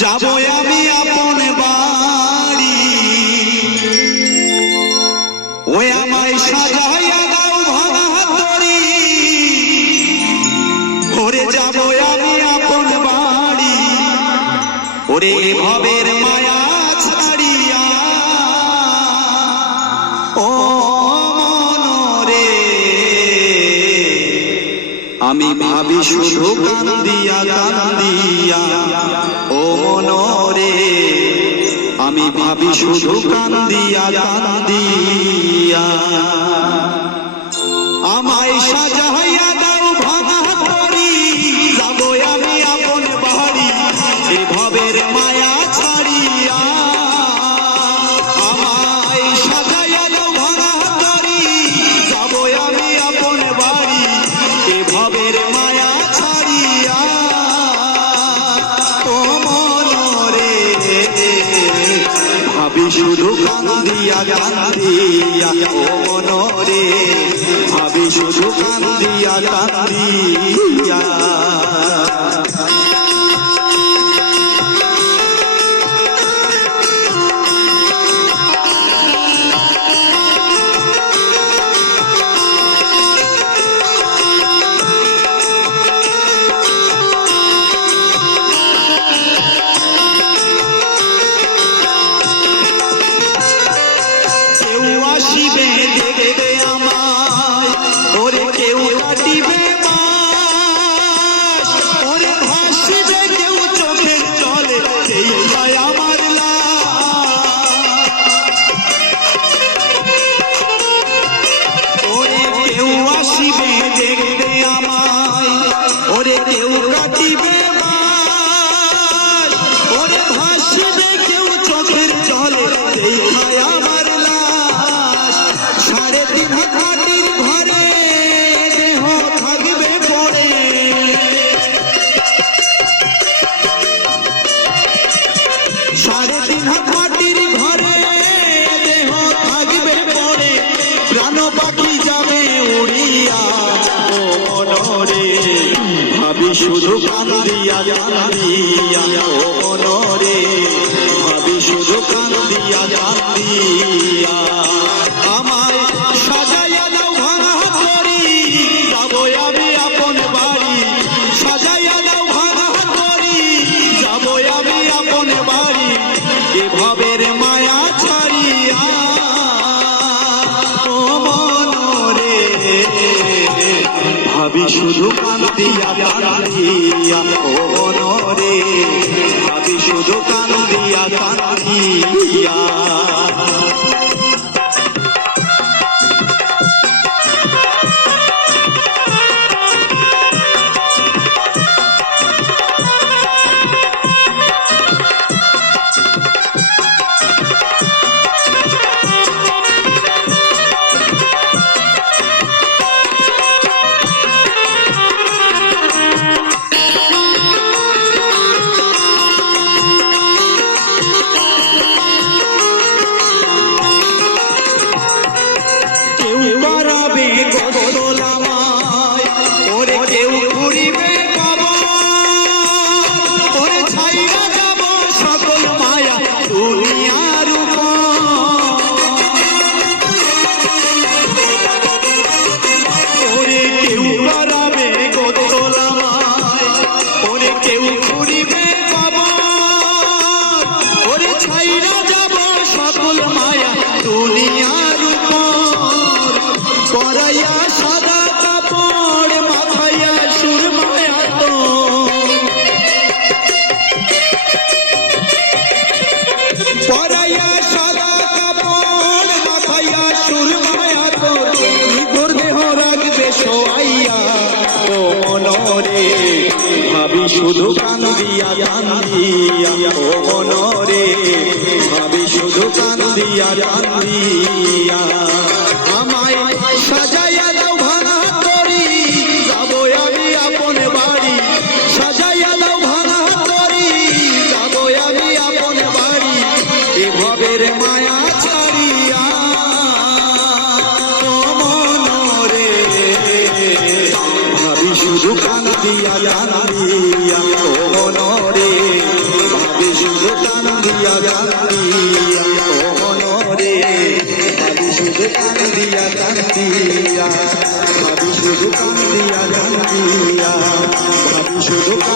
যাবো আমি আপন বাড়ি, ওই আমায় সাজাইয়া দাও ভাঙা তরি। ওরে যাবো আমি আপন বাড়ি, ওরে ভবের মায়া ছাড়িয়া। ও মনরে আমি ভাবি শুধু কান্দিয়া কান্দিয়া। ও মনরে আমি ভাবি শুধু কান্দিয়া কান্দিয়া। আমায় সাজাইয়া দাও ভাঙা তরি, যাবো আমি আপন বাড়ি, এ ভবের মায়া ছাড়িয়া। আমায় সাজাইয়া দাও ভাঙা তরি, যাবো আমি আপন বাড়ি, এ ভবের মায়া ছাড়িয়া। ও মনরে ভাবি শুধু কান্দিয়া কান্দিয়া। ও মনরে ভাবি শুধু কান্দিয়া কান্দিয়া। আসিবে দেখবে আমায়, ওরে কেউ কাটিবে বাস, ওরে ভাসিবে কেউ চোখের জলে, এই ভাই আমার ওরে কেউ আসিবে দেখবে আমায়, ওরে কেউ কাটিবে বাস, ওরে ভাসিবে কেউ চোখের জলে, এই ভাই আমার মাটির ঘরে দেহ থাকবে পড়ে, প্রাণ পাখি যাবে উড়িয়া। ও মনরে ভাবি শুধু কান্দিয়া কান্দিয়া। ও মনরে ভাবি শুধু কান্দিয়া কান্দিয়া। আমায় সাজাইয়া দাও ভাঙা তরি, যাবো আমি আপন বাড়ি, সাজাইয়া দাও ভাঙা তরি, যাবো আমি আপন বাড়ি, এ ভবের মায়া ছাড়িয়া। ও মনরে ভাবি শুধু কান্দিয়া কান্দিয়া। ও মনরে ভাবি শুধু কান্দিয়া কান্দিয়া। ওরে কেউ ঘুরিবে ওরে ছাইরা যাব সকল মায়া দুনিয়ার ওরে কেউ করাবে গোতলামায়, ওরে কেউ ঘুরিবে ওরে ছাইরা যাব সকল মায়া দুনিয়ার পরাইয়া সাদা কাপড় মাথাইয়া সুরমায়া তো, পরাইয়া সাদা কাপড় মাথাইয়া সুরমায়া তো, নিথর দেহ রাখবে শোয়াইয়া। ও মনরে ভাবি শুধু কান্দিয়া কান্দিয়া। ও মনরে ভাবি শুধু কান্দিয়া কান্দিয়া। আমায় সাজাইয়া দাও ভাঙা তরি, যাবো আমি আপন বাড়ি, সাজাইয়া দাও ভাঙা তরি, যাবো আমি আপন বাড়ি, এ ভবের মায়া ছাড়িয়া। ও মনরে ভাবি শুধু কান্দিয়া কান্দিয়া। ও মনরে ভাবি শুধু কান্দিয়া কান্দিয়া, ভাবি শুধু কান্দিয়া কান্দিয়া, ভাবি শুধু